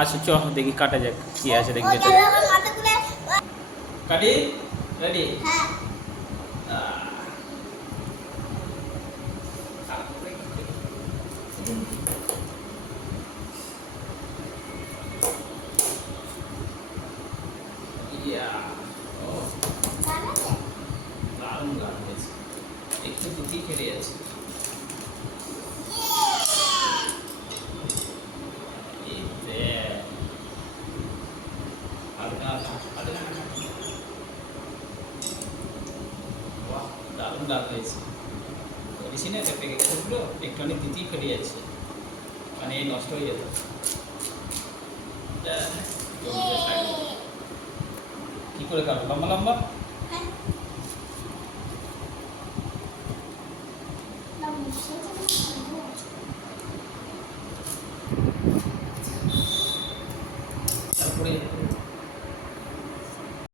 আচ্ছা চ দেখি কাটা যাক কি আছে দেখি ভেতরে। কাটি রেডি। দারুণ গান হয়েছে, একটু দুটি খেলে যাচ্ছে। দারুণ গান হয়েছে, বলেছি না এটা পেকে গেছে পুরো, একটুখানি দিতেই ফেলে যাচ্ছে, মানে নষ্ট হয়ে যেত। কি করে কাটো লম্বা লম্বা? তারপরে